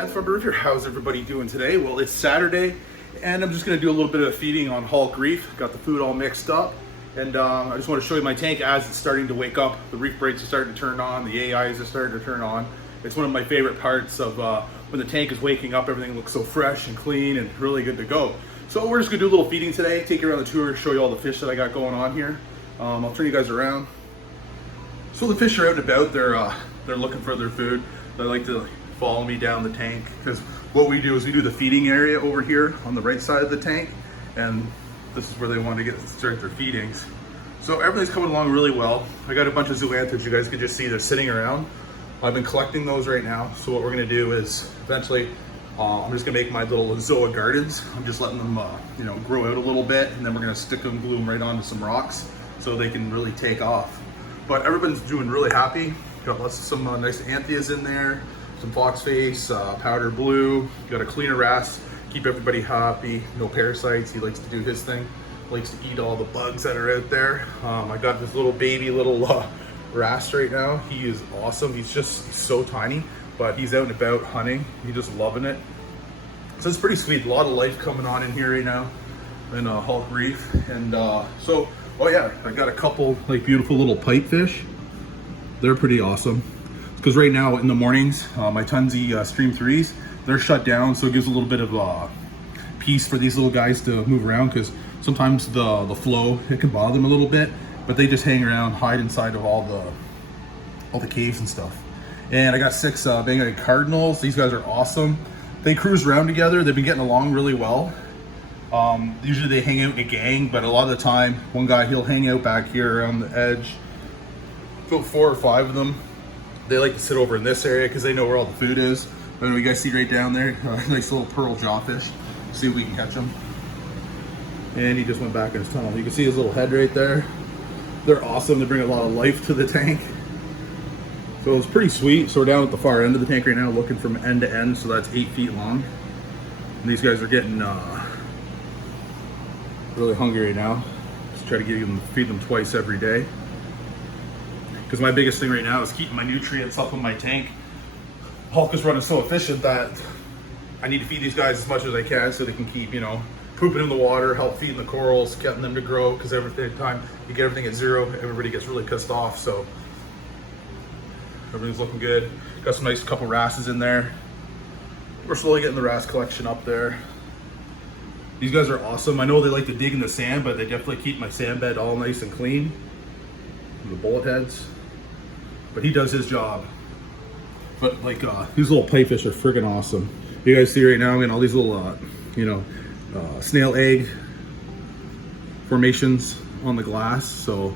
Dan from Reef. How's everybody doing today? Well, it's Saturday, and I'm just going to do a little bit of feeding on Hulk Reef. Got the food all mixed up, and I just want to show you my tank as it's starting to wake up. The reef brakes are starting to turn on, the AIs are starting to turn on. It's one of my favorite parts of when the tank is waking up. Everything looks so fresh and clean and really good to go. So we're just going to do a little feeding today, take you around the tour, show you all the fish that I got going on here. I'll turn you guys around. So the fish are out and about. They're looking for their food. They like to follow me down the tank, because what we do is we do the feeding area over here on the right side of the tank, and this is where they want to start their feedings. So everything's coming along really well. I got a bunch of zoanthids. You guys can just see they're sitting around. I've been collecting those right now. So what we're going to do is eventually I'm just going to make my little zoa gardens. I'm just letting them grow out a little bit, and then we're going to stick them, glue them right onto some rocks so they can really take off. But everyone's doing really happy. Got lots of some nice anthias in there, some foxface, powder blue. Got a cleaner wrasse, keep everybody happy. No parasites. He likes to do his thing. Likes to eat all the bugs that are out there. I got this little baby wrasse right now. He is awesome. He's so tiny, but he's out and about hunting. He's just loving it. So it's pretty sweet. A lot of life coming on in here right now in Hulk Reef. And oh yeah, I got a couple beautiful little pipefish. They're pretty awesome. Because right now in the mornings, my Tunzi Stream 3s, they're shut down, so it gives a little bit of peace for these little guys to move around, because sometimes the flow, it can bother them a little bit, but they just hang around, hide inside of all the caves and stuff. And I got 6 Bangor cardinals. These guys are awesome. They cruise around together. They've been getting along really well. Usually they hang out in a gang, but a lot of the time, one guy, he'll hang out back here around the edge. About 4 or 5 of them. They like to sit over in this area because they know where all the food is. And you guys see right down there, nice little pearl jawfish. See if we can catch him. And he just went back in his tunnel. You can see his little head right there. They're awesome. They bring a lot of life to the tank. So it's pretty sweet. So we're down at the far end of the tank right now, looking from end to end. So that's 8 feet long. And these guys are getting really hungry right now. Just try to feed them twice every day. Because my biggest thing right now is keeping my nutrients up in my tank. Hulk is running so efficient that I need to feed these guys as much as I can so they can keep, pooping in the water, help feeding the corals, getting them to grow. Because every time you get everything at 0, everybody gets really pissed off. So everything's looking good. Got some nice couple wrasses in there. We're slowly getting the wrasse collection up there. These guys are awesome. I know they like to dig in the sand, but they definitely keep my sand bed all nice and clean. The bullet heads. But he does his job. But these little pipefish are freaking awesome. You guys see right now, I'm getting all these little, snail egg formations on the glass. So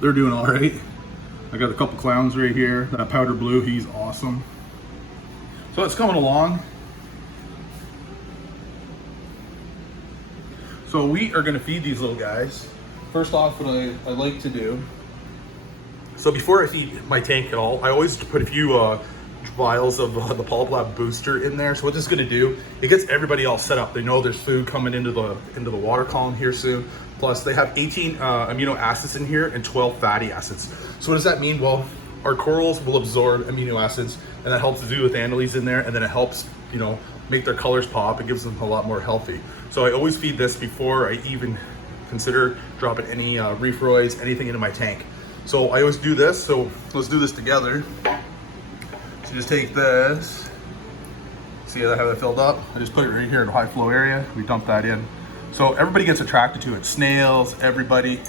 they're doing all right. I got a couple clowns right here. That powder blue, he's awesome. So it's coming along. So we are gonna feed these little guys. First off, what I like to do, so before I feed my tank at all, I always put a few vials of the Polyp Lab booster in there. So what this is gonna do, it gets everybody all set up. They know there's food coming into the water column here soon. Plus they have 18 amino acids in here and 12 fatty acids. So what does that mean? Well, our corals will absorb amino acids, and that helps to do with anilies in there, and then it helps, make their colors pop. It gives them a lot more healthy. So I always feed this before I even consider dropping any reef roids, anything into my tank. So I always do this, so let's do this together. So just take this, see how I have that filled up? I just put it right here in a high flow area, we dump that in. So everybody gets attracted to it. Snails, everybody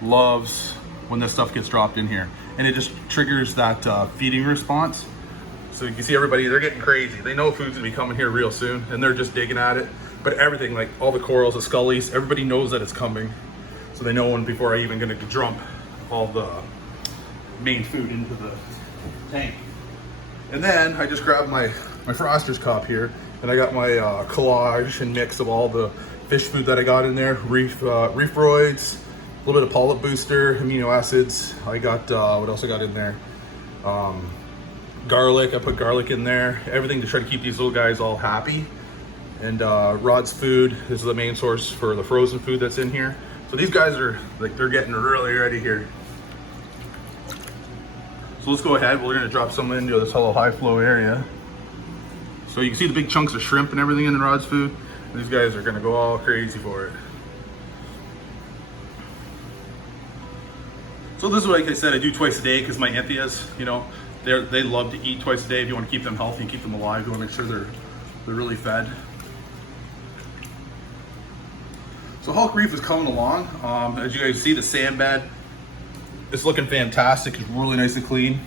loves when this stuff gets dropped in here. And it just triggers that feeding response. So you can see everybody, they're getting crazy. They know food's gonna be coming here real soon, and they're just digging at it. But everything, like all the corals, the scullies, everybody knows that it's coming. So they know when before I even gonna dump all the main food into the tank. And then I just grabbed my Froster's cup here, and I got my collage and mix of all the fish food that I got in there. Reef roids, a little bit of polyp booster, amino acids. I got, what else I got in there? Garlic, I put garlic in there. Everything to try to keep these little guys all happy. And Rod's food is the main source for the frozen food that's in here. So these guys are, they're getting really ready here. So let's go ahead, we're gonna drop some into this hollow high flow area. So you can see the big chunks of shrimp and everything in the rod's food. These guys are gonna go all crazy for it. So this is what, like I said, I do twice a day because my Anthias, you know, they love to eat twice a day. If you want to keep them healthy and keep them alive, you want to make sure they're really fed. So Hulk Reef is coming along. As you guys see, the sand bed is looking fantastic. It's really nice and clean.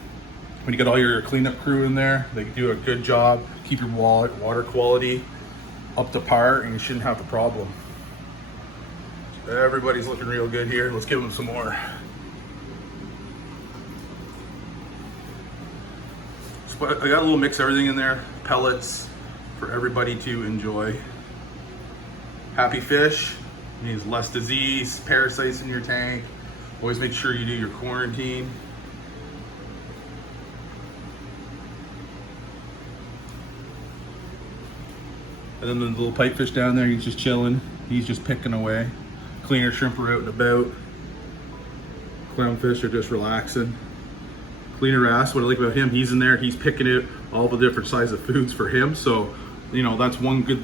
When you get all your cleanup crew in there, they do a good job. Keep your water quality up to par, and you shouldn't have a problem. Everybody's looking real good here. Let's give them some more. So I got a little mix of everything in there. Pellets for everybody to enjoy. Happy fish means less disease, parasites in your tank. Always make sure you do your quarantine. And then the little pipefish down there, he's just chilling. He's just picking away. Cleaner shrimp are out and about. Clownfish are just relaxing. Cleaner wrasse, what I like about him, he's in there, he's picking out all the different size of foods for him. So, you know, that's one good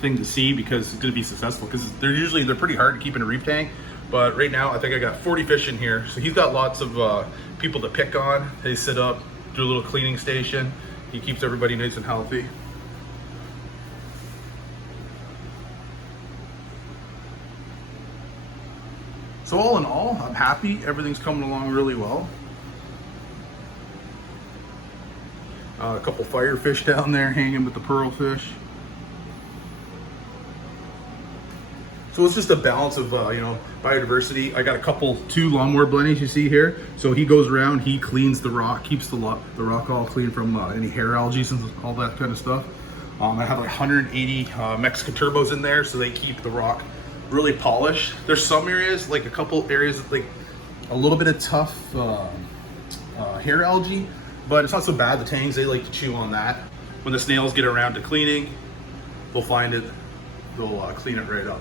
thing to see, because it's gonna be successful, because they're pretty hard to keep in a reef tank. But right now, I think I got 40 fish in here. So he's got lots of people to pick on. They sit up, do a little cleaning station. He keeps everybody nice and healthy. So all in all, I'm happy. Everything's coming along really well. A couple firefish down there hanging with the pearlfish. So it's just a balance of you know, biodiversity. I got two lawnmower blennies you see here. So he goes around, he cleans the rock, keeps the rock all clean from any hair algae and all that kind of stuff. I have like 180 Mexican turbos in there, so they keep the rock really polished. There's some areas, like a couple areas, like a little bit of tough hair algae, but it's not so bad. The tangs, they like to chew on that. When the snails get around to cleaning, they'll find it, they'll clean it right up.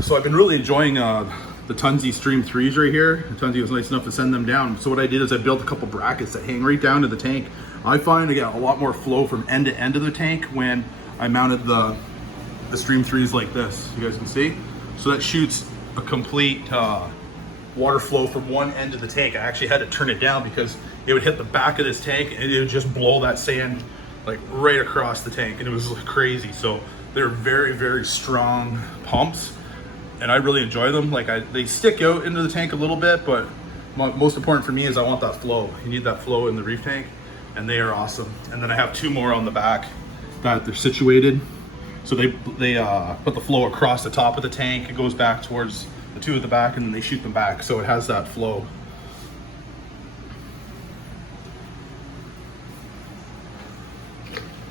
So I've been really enjoying the Tunzi Stream 3s right here. Tunzi was nice enough to send them down. So what I did is I built a couple brackets that hang right down to the tank. I find I get a lot more flow from end to end of the tank when I mounted the Stream 3s like this, you guys can see. So that shoots a complete water flow from one end of the tank. I actually had to turn it down because it would hit the back of this tank and it would just blow that sand like right across the tank, and it was crazy. So they're very, very strong pumps, and I really enjoy them. Like they stick out into the tank a little bit, but most important for me is I want that flow. You need that flow in the reef tank, and they are awesome. And then I have two more on the back that they're situated. So they put the flow across the top of the tank. It goes back towards the two at the back, and then they shoot them back. So it has that flow.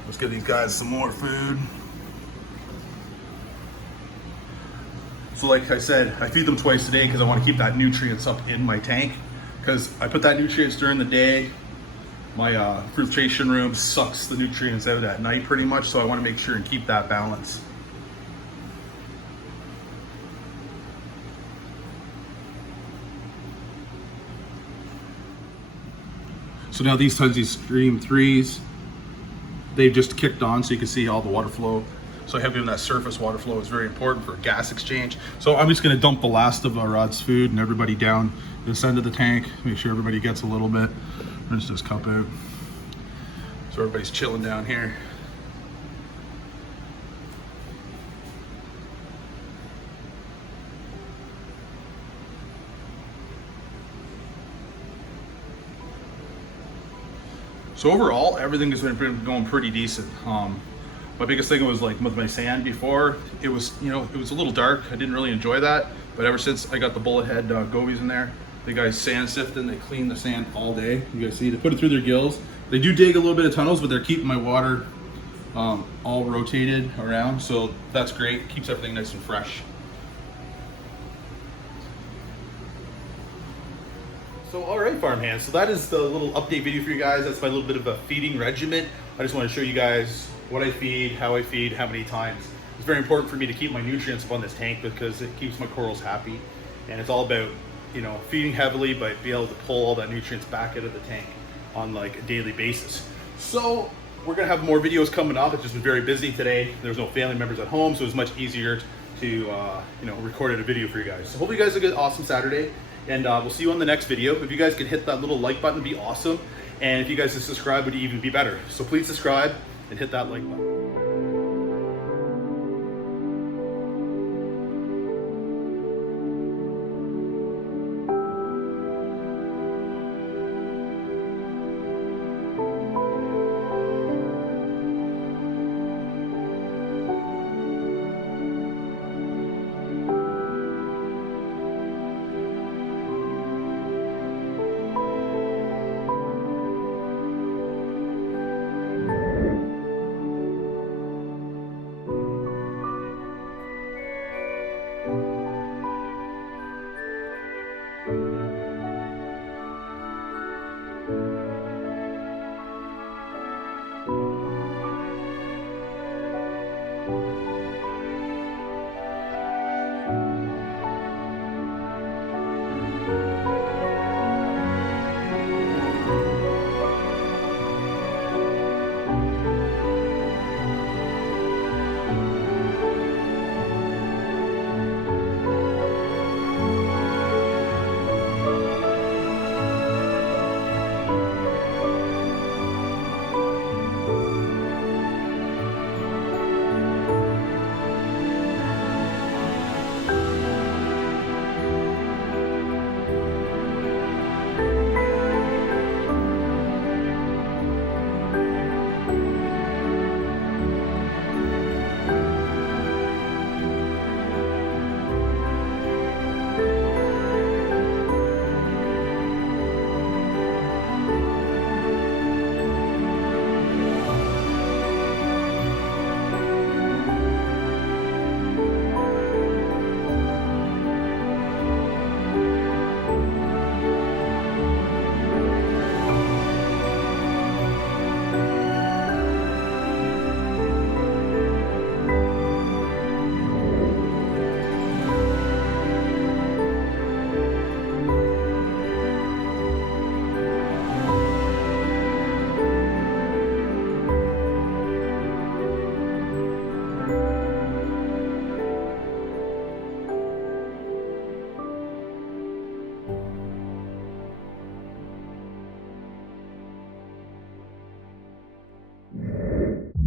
Let's give these guys some more food. So like I said, I feed them twice a day because I want to keep that nutrients up in my tank, because I put that nutrients during the day. My filtration room sucks the nutrients out at night pretty much, so I want to make sure and keep that balance. So now these Tunzi Stream 3s, they've just kicked on, so you can see all the water flow. So I have given that surface water flow is very important for gas exchange. So I'm just gonna dump the last of our rod's food and everybody down this end of the tank. Make sure everybody gets a little bit. Rinse this cup out. So everybody's chilling down here. So overall, everything has been going pretty decent. My biggest thing was like with my sand before, it was, you know, it was a little dark. I didn't really enjoy that. But ever since I got the bullet head gobies in there, the guys sand sift and they clean the sand all day. You guys see, they put it through their gills. They do dig a little bit of tunnels, but they're keeping my water all rotated around. So that's great, keeps everything nice and fresh. So all right, farm hands, so that is the little update video for you guys. That's my little bit of a feeding regimen. I just want to show you guys what I feed, how many times. It's very important for me to keep my nutrients up on this tank because it keeps my corals happy. And it's all about feeding heavily, but be able to pull all that nutrients back out of the tank on like a daily basis. So we're gonna have more videos coming up. It's just been very busy today. There's no family members at home, so it's much easier to record a video for you guys. So hope you guys have a good, awesome Saturday, and we'll see you on the next video. If you guys could hit that little like button, it'd be awesome. And if you guys would subscribe, would even be better. So please subscribe and hit that like button.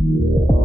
Yeah.